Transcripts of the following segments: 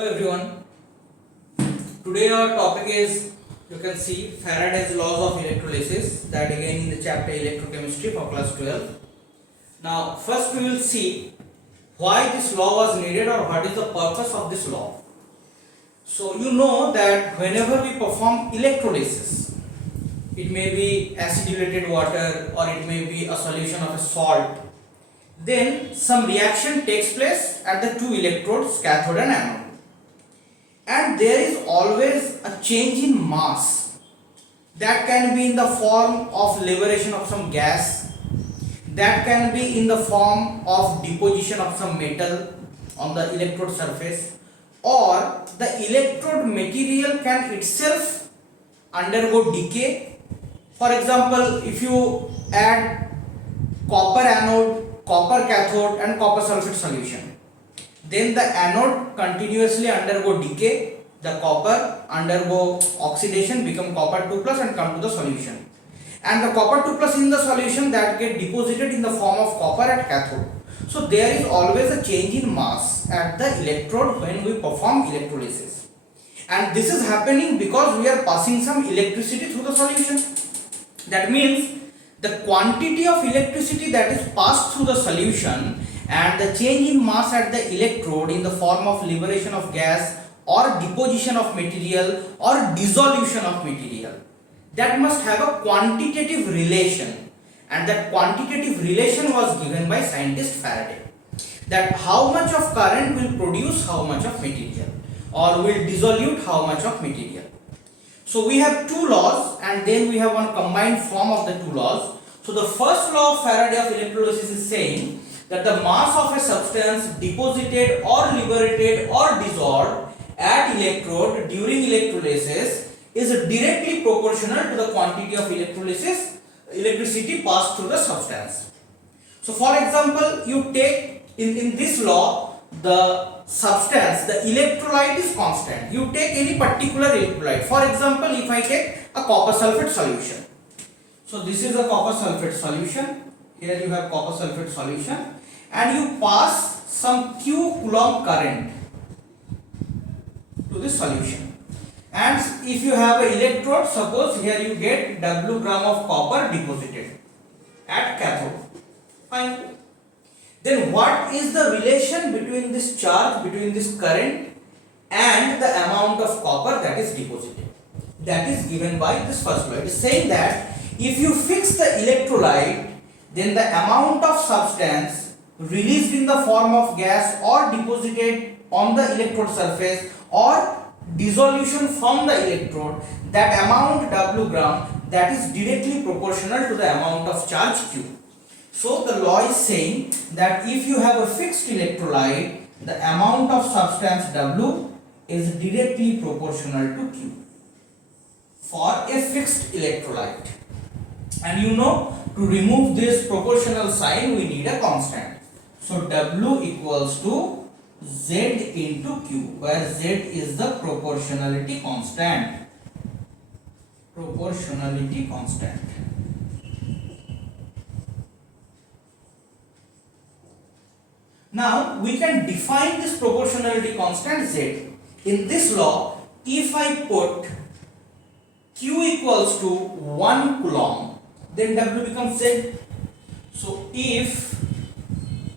Hello everyone. Today our topic is, you can see, Faraday's laws of electrolysis, that again in the chapter Electrochemistry for class 12. Now first we will see why this law was needed or what is the purpose of this law. So you know that whenever we perform electrolysis, it may be acidulated water or it may be a solution of a salt, then some reaction takes place at the two electrodes, cathode and anode. And there is always a change in mass that can be in the form of liberation of some gas, that can be in the form of deposition of some metal on the electrode surface, or the electrode material can itself undergo decay. For example, if you add copper anode, copper cathode and copper sulfate solution, then the anode continuously undergo decay, the copper undergo oxidation, become copper 2 plus and come to the solution, and the copper 2 plus in the solution that get deposited in the form of copper at cathode. So there is always a change in mass at the electrode when we perform electrolysis, and this is happening because we are passing some electricity through the solution. That means the quantity of electricity that is passed through the solution and the change in mass at the electrode in the form of liberation of gas or deposition of material or dissolution of material, that must have a quantitative relation, and that quantitative relation was given by scientist Faraday, that how much of current will produce how much of material or will dissolute how much of material. So we have two laws and then we have one combined form of the two laws. So the first law of Faraday of electrolysis is saying that the mass of a substance deposited or liberated or dissolved at electrode during electrolysis is directly proportional to the quantity of electricity passed through the substance. So for example, you take in this law, the substance, the electrolyte is constant. You take any particular electrolyte. For example, if I take a copper sulfate solution. So this is a copper sulfate solution. Here you have copper sulfate solution, and you pass some Q coulomb current to this solution. And if you have an electrode, suppose here you get W gram of copper deposited at cathode. Fine. Then what is the relation between this charge, between this current and the amount of copper that is deposited? That is given by this first law. It is saying that if you fix the electrolyte, then the amount of substance released in the form of gas or deposited on the electrode surface or dissolution from the electrode, that amount W gram, that is directly proportional to the amount of charge Q. So the law is saying that if you have a fixed electrolyte, the amount of substance W is directly proportional to Q for a fixed electrolyte. And you know, to remove this proportional sign we need a constant. So W equals to Z into Q, where Z is the proportionality constant. Proportionality constant. Now we can define this proportionality constant Z. In this law, if I put Q equals to 1 coulomb, then W becomes Z. So if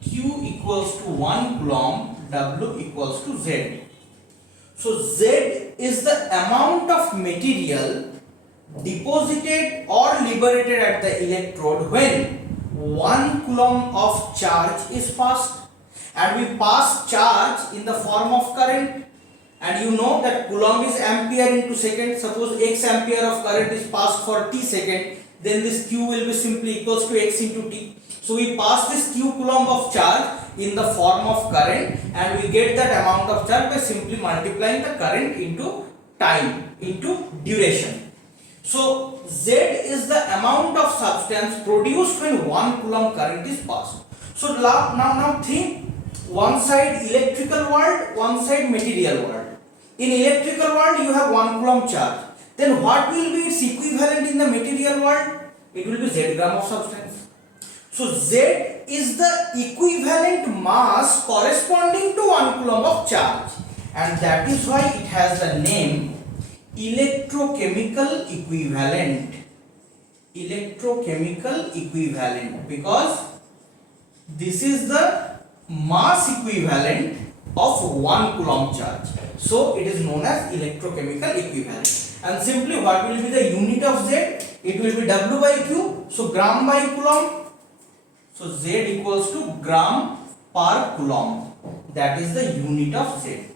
Q equals to 1 coulomb, W equals to Z. So Z is the amount of material deposited or liberated at the electrode when 1 coulomb of charge is passed. And we pass charge in the form of current, and you know that coulomb is ampere into second. Suppose x ampere of current is passed for t second, then this Q will be simply equals to x into t. So we pass this Q coulomb of charge in the form of current, and we get that amount of charge by simply multiplying the current into time, into duration. So Z is the amount of substance produced when 1 coulomb current is passed. So now think, one side electrical world, one side material world. In electrical world you have 1 coulomb charge. Then what will be its equivalent in the material world? It will be Z gram of substance. So Z is the equivalent mass corresponding to 1 coulomb of charge, and that is why it has the name electrochemical equivalent. Electrochemical equivalent, because this is the mass equivalent of 1 coulomb charge. So it is known as electrochemical equivalent. And simply what will be the unit of Z? It will be W by Q. So gram by coulomb. So Z equals to gram per coulomb. That is the unit of Z.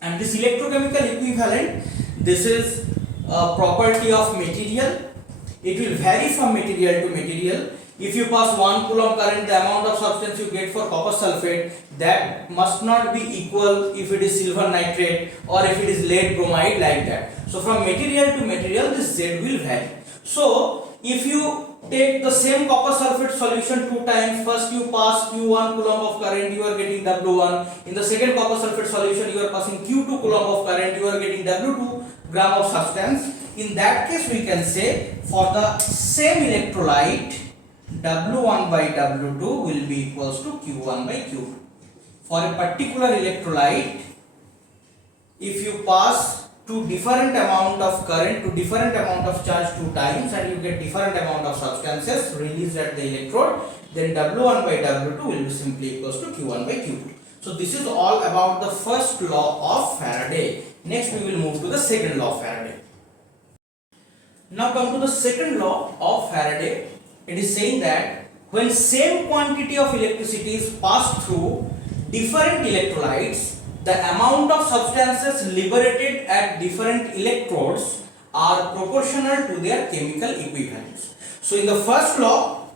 And this electrochemical equivalent, this is a property of material. It will vary from material to material. If you pass 1 coulomb current, the amount of substance you get for copper sulfate, that must not be equal if it is silver nitrate or if it is lead bromide, like that. So from material to material, this Z will vary. So if you take the same copper sulfate solution 2 times, first you pass Q1 coulomb of current, you are getting W1. In the second copper sulfate solution, you are passing Q2 coulomb of current, you are getting W2 gram of substance. In that case, we can say for the same electrolyte, W1 by W2 will be equals to Q1 by Q2. For a particular electrolyte, if you pass to different amount of current to different amount of charge 2 times and you get different amount of substances released at the electrode, then W1 by W2 will be simply equals to Q1 by Q2. So this is all about the first law of Faraday. Next we will move to the second law of Faraday. Now come to the second law of Faraday. It is saying that when same quantity of electricity is passed through different electrolytes, the amount of substances liberated at different electrodes are proportional to their chemical equivalents. So in the first law,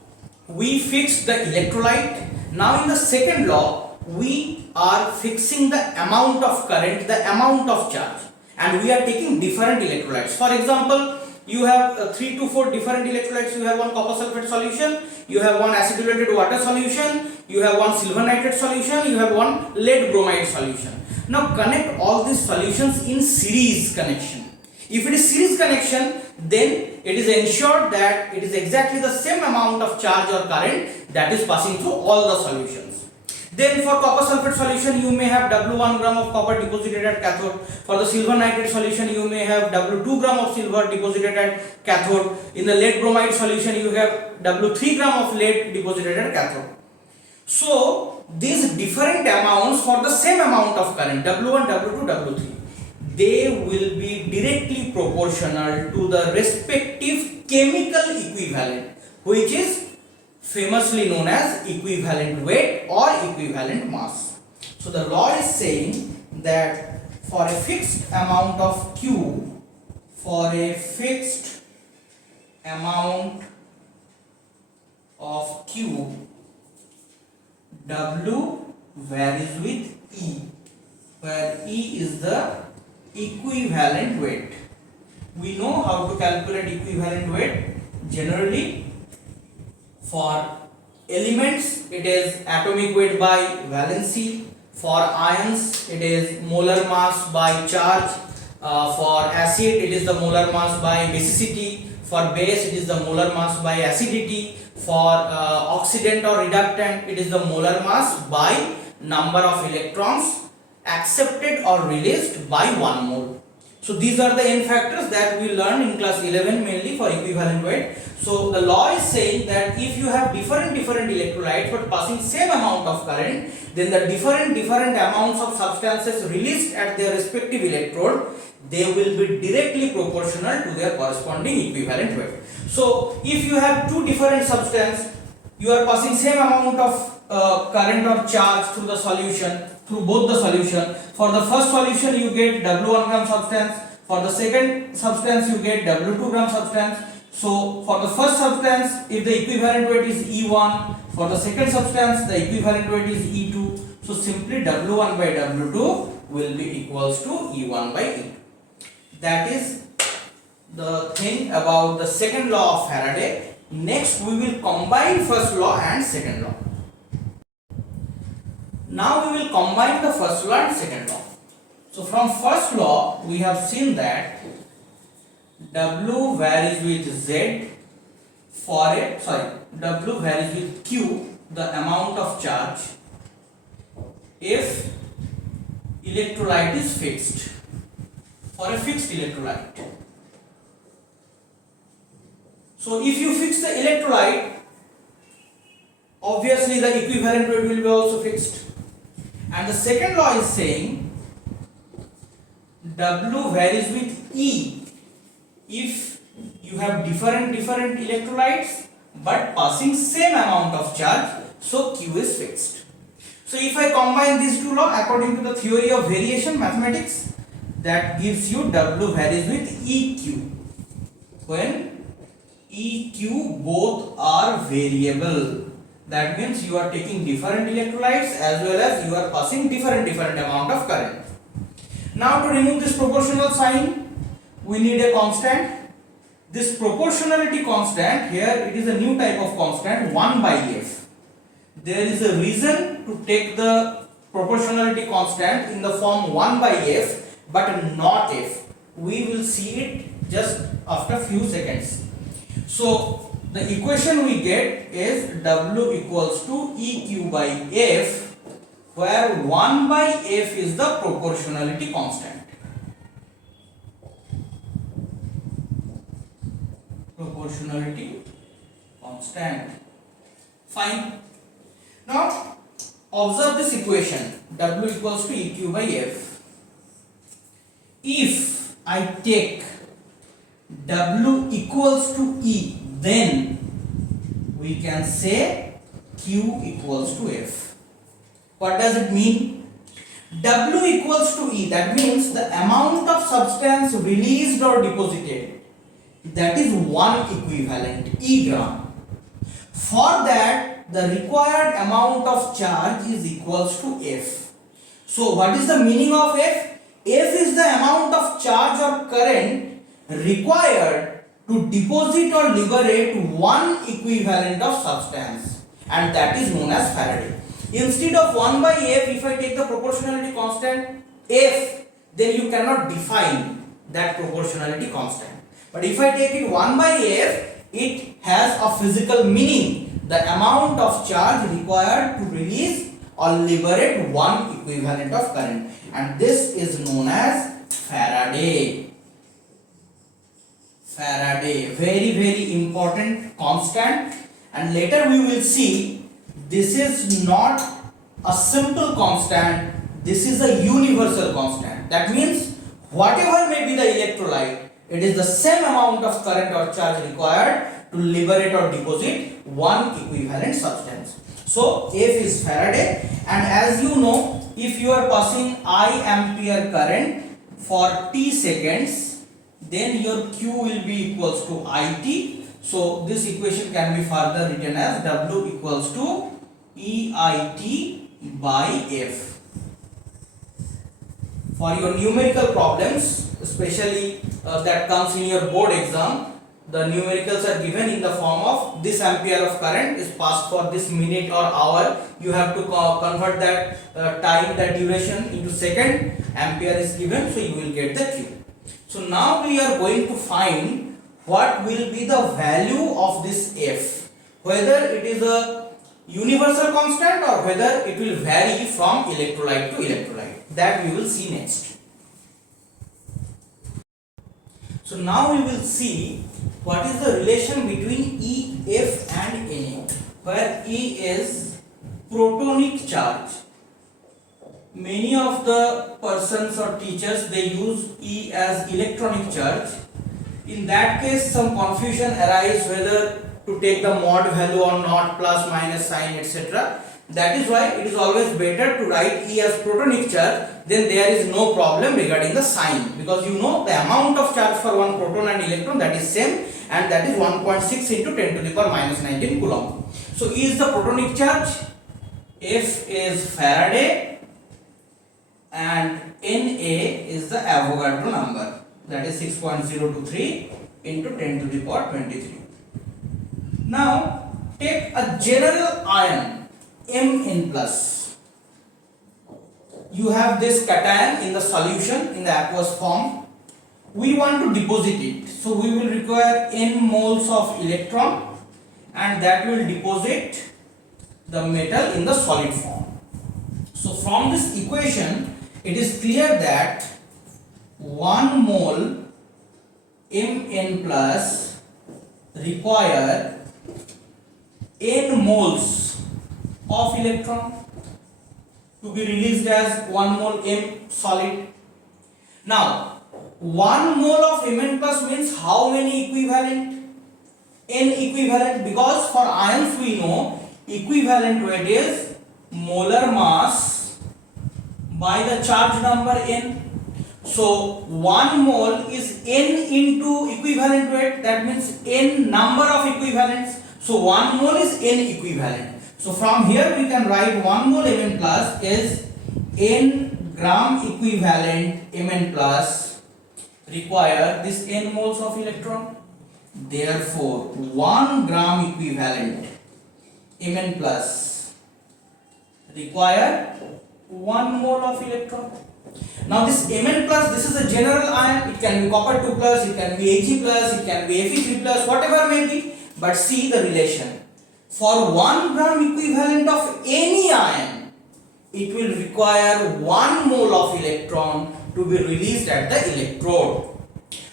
we fixed the electrolyte. Now in the second law, we are fixing the amount of current, the amount of charge, and we are taking different electrolytes. For example, you have 3 to 4 different electrolytes. You have one copper sulfate solution, you have one acidulated water solution, you have one silver nitrate solution, you have one lead bromide solution. Now connect all these solutions in series connection. If it is series connection, then it is ensured that it is exactly the same amount of charge or current that is passing through all the solutions. Then for copper sulfate solution, you may have W1 gram of copper deposited at cathode. For the silver nitrate solution, you may have W2 gram of silver deposited at cathode. In the lead bromide solution, you have W3 gram of lead deposited at cathode. So these different amounts for the same amount of current, W1, W2, W3, they will be directly proportional to the respective chemical equivalent, which is famously known as equivalent weight or equivalent mass. So the law is saying that for a fixed amount of Q, W varies with E, where E is the equivalent weight. We know how to calculate equivalent weight. Generally, for elements, it is atomic weight by valency. For ions, it is molar mass by charge. For acid, it is the molar mass by basicity. For base, it is the molar mass by acidity. For oxidant or reductant, it is the molar mass by number of electrons accepted or released by 1 mole. So these are the n factors that we learned in class 11 mainly for equivalent weight. So the law is saying that if you have different electrolytes but passing same amount of current, then the different amounts of substances released at their respective electrode, they will be directly proportional to their corresponding equivalent weight. So if you have two different substances, you are passing same amount of current or charge through the solution, through both the solution. For the first solution you get W1 gram substance, for the second substance you get W2 gram substance. So for the first substance, if the equivalent weight is E1, for the second substance the equivalent weight is E2. So simply W1 by W2 will be equals to E1 by E2. That is the thing about the second law of Faraday. Next we will combine first law and second law. Now we will combine the first law and second law. So from first law we have seen that W varies with Z W varies with Q, the amount of charge, if electrolyte is fixed, for a fixed electrolyte. So if you fix the electrolyte, obviously the equivalent weight will be also fixed. And the second law is saying W varies with E if you have different electrolytes but passing same amount of charge, so Q is fixed. So if I combine these two laws according to the theory of variation mathematics, that gives you W varies with EQ when EQ both are variable. That means you are taking different electrolytes as well as you are passing different amount of current. Now to remove this proportional sign, we need a constant. This proportionality constant, here it is a new type of constant, 1 by F. There is a reason to take the proportionality constant in the form 1 by F but not F. We will see it just after few seconds. So the equation we get is W equals to EQ by F, where 1 by F is the proportionality constant. Proportionality constant. Fine. Now observe this equation, W equals to EQ by F. If I take W equals to E, then we can say Q equals to F. What does it mean? W equals to E, that means the amount of substance released or deposited, that is one equivalent, E gram. For that, the required amount of charge is equals to F. So what is the meaning of F? F is the amount of charge or current required to deposit or liberate one equivalent of substance, and that is known as Faraday. Instead of 1 by F, if I take the proportionality constant F, then you cannot define that proportionality constant. But if I take it 1 by F, it has a physical meaning, the amount of charge required to release or liberate one equivalent of current, and this is known as Faraday. Faraday, very important constant, and later we will see this is not a simple constant, this is a universal constant. That means whatever may be the electrolyte, it is the same amount of current or charge required to liberate or deposit one equivalent substance. So F is Faraday, and as you know, if you are passing I ampere current for t seconds, then your Q will be equals to IT. So this equation can be further written as W equals to EIT by F. For your numerical problems, especially that comes in your board exam, the numericals are given in the form of this ampere of current is passed for this minute or hour. You have to convert that time, that duration into second. Ampere is given, so you will get the Q. So now we are going to find what will be the value of this F, whether it is a universal constant or whether it will vary from electrolyte to electrolyte. That we will see next. So now we will see what is the relation between E, F and Na, where E is protonic charge. Many of the persons or teachers, they use E as electronic charge. In that case, some confusion arises whether to take the mod value or not, plus minus sign, etc. That is why it is always better to write E as protonic charge, then there is no problem regarding the sign, because you know the amount of charge for one proton and electron, that is same, and that is 1.6 into 10 to the power minus 19 coulomb. So E is the protonic charge, F is Faraday, and Na is the Avogadro number, that is 6.023 into 10 to the power 23. Now take a general ion Mn plus. You have this cation in the solution in the aqueous form. We want to deposit it, so we will require n moles of electron, and that will deposit the metal in the solid form. So from this equation, it is clear that 1 mole Mn plus require n moles of electron to be released as 1 mole M solid. Now 1 mole of Mn plus means how many equivalent? N equivalent, because for ions we know equivalent weight is molar mass by the charge number N. So 1 mole is N into equivalent weight, that means N number of equivalents. So 1 mole is N equivalent. So from here we can write 1 mole Mn plus is N gram equivalent Mn plus require this N moles of electron. Therefore 1 gram equivalent Mn plus require 1 mole of electron. Now this Mn plus, this is a general ion, it can be copper 2 plus, it can be Ag plus, it can be Fe3 plus, whatever may be, but see the relation. For 1 gram equivalent of any ion, it will require 1 mole of electron to be released at the electrode.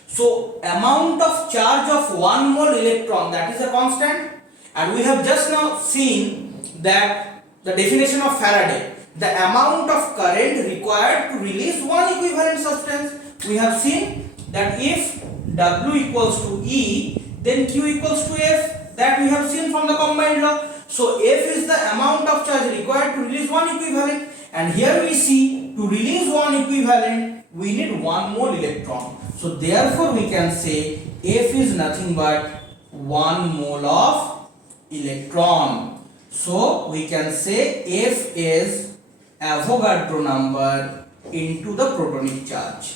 So amount of charge of 1 mole electron, that is a constant, and we have just now seen that the definition of Faraday, the amount of current required to release one equivalent substance. We have seen that if W equals to E, then Q equals to F, that we have seen from the combined law. So F is the amount of charge required to release one equivalent, and here we see to release one equivalent we need 1 mole electron. So therefore we can say F is nothing but 1 mole of electron. So we can say F is Avogadro number into the protonic charge.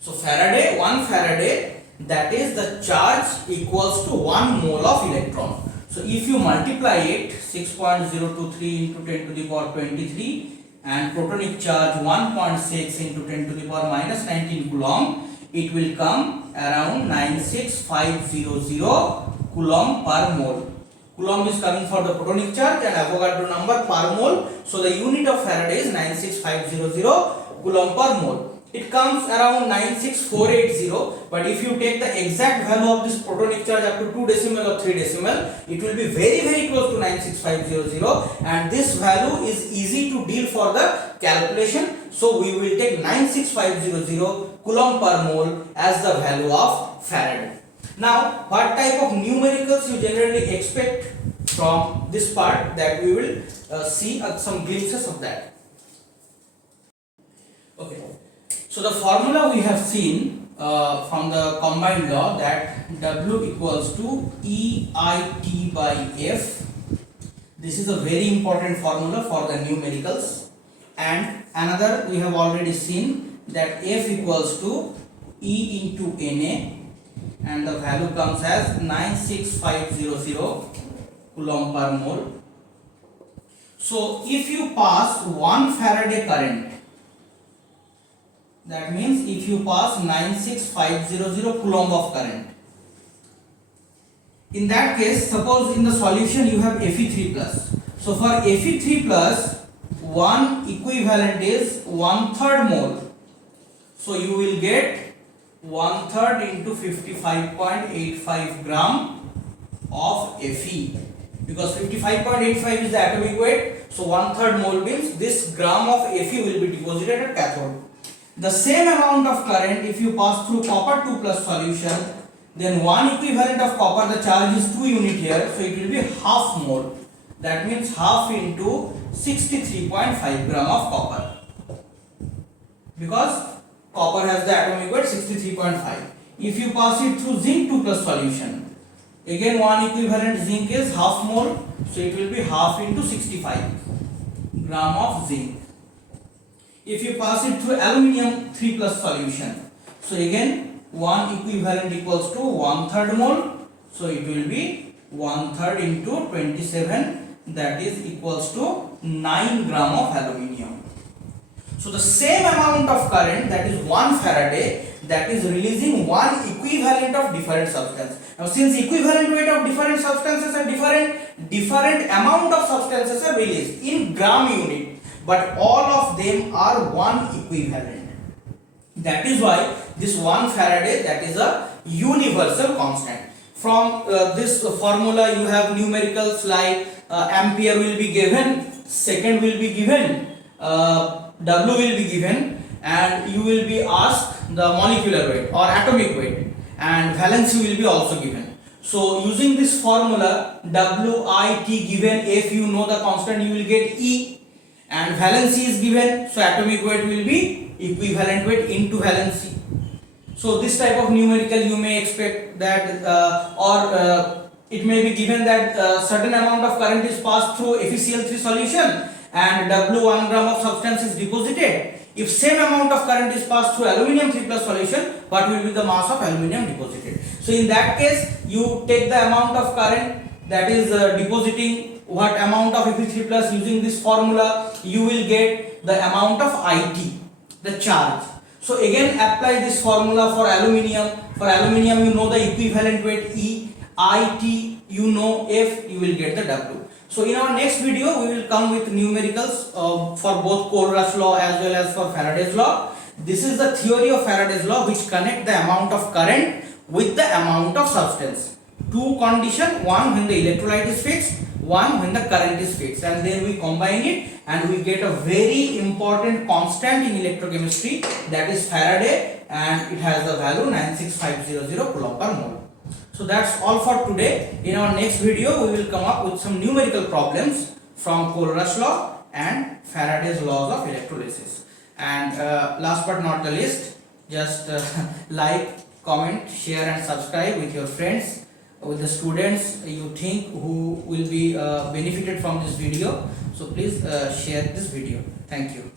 So Faraday, 1 Faraday, that is the charge equals to 1 mole of electron. So if you multiply it, 6.023 into 10 to the power 23, and protonic charge 1.6 into 10 to the power minus 19 coulomb, it will come around 96500 coulomb per mole. Coulomb is coming for the protonic charge and Avogadro number per mole. So the unit of Faraday is 96500 coulomb per mole. It comes around 96480, but if you take the exact value of this protonic charge up to 2 decimal or 3 decimal, it will be very close to 96500, and this value is easy to deal for the calculation. So we will take 96500 coulomb per mole as the value of Faraday. Now what type of numericals you generally expect from this part, that we will see some glimpses of that. Okay. So the formula we have seen from the combined law, that W equals to EIT by F. This is a very important formula for the numericals. And another we have already seen, that F equals to E into Na, and the value comes as 96500 coulomb per mole. So if you pass 1 Faraday current, that means if you pass 96500 coulomb of current, in that case, suppose in the solution you have Fe3 plus. So for Fe3 plus, one equivalent is 1/3 mole. So you will get 1/3 into 55.85 gram of Fe, because 55.85 is the atomic weight. So 1/3 mole means this gram of Fe will be deposited at cathode. The same amount of current if you pass through copper 2 plus solution, then one equivalent of copper, the charge is 2 unit here, so it will be half mole. That means half into 63.5 gram of copper, because copper has the atomic weight 63.5. If you pass it through zinc 2 plus solution, again one equivalent zinc is half mole, so it will be half into 65 gram of zinc. If you pass it through aluminium 3 plus solution, so again one equivalent equals to 1/3 mole, so it will be 1/3 into 27, that is equals to 9 gram of aluminium. So the same amount of current, that is 1 Faraday, that is releasing one equivalent of different substance. Now since equivalent weight of different substances are different amount of substances are released in gram unit. but all of them are one equivalent. That is why this 1 Faraday, that is a universal constant. From this formula you have numericals like ampere will be given, second will be given, W will be given, and you will be asked the molecular weight or atomic weight, and valency will be also given. So using this formula WIT given, if you know the constant you will get E, and valency is given, so atomic weight will be equivalent weight into valency. So this type of numerical you may expect that it may be given that certain amount of current is passed through FeCl3 solution and W 1 gram of substance is deposited. If same amount of current is passed through aluminium 3+ solution, what will be the mass of aluminium deposited? So in that case you take the amount of current that is depositing what amount of Fe3+ using this formula, you will get the amount of IT, the charge. So again apply this formula for aluminium. For aluminium you know the equivalent weight E, IT you know F, you will get the W. So in our next video we will come with numericals for both Cold-Rush law as well as for Faraday's law. This is the theory of Faraday's law which connect the amount of current with the amount of substance. Two condition, one when the electrolyte is fixed, one when the current is fixed, and then we combine it and we get a very important constant in electrochemistry, that is Faraday, and it has the value 96500 coulomb per mole. So that's all for today. In our next video we will come up with some numerical problems from Cold-Rush law and Faraday's laws of electrolysis. And last but not the least, just like, comment, share and subscribe with your friends, with the students you think who will be benefited from this video. So please share this video. Thank you.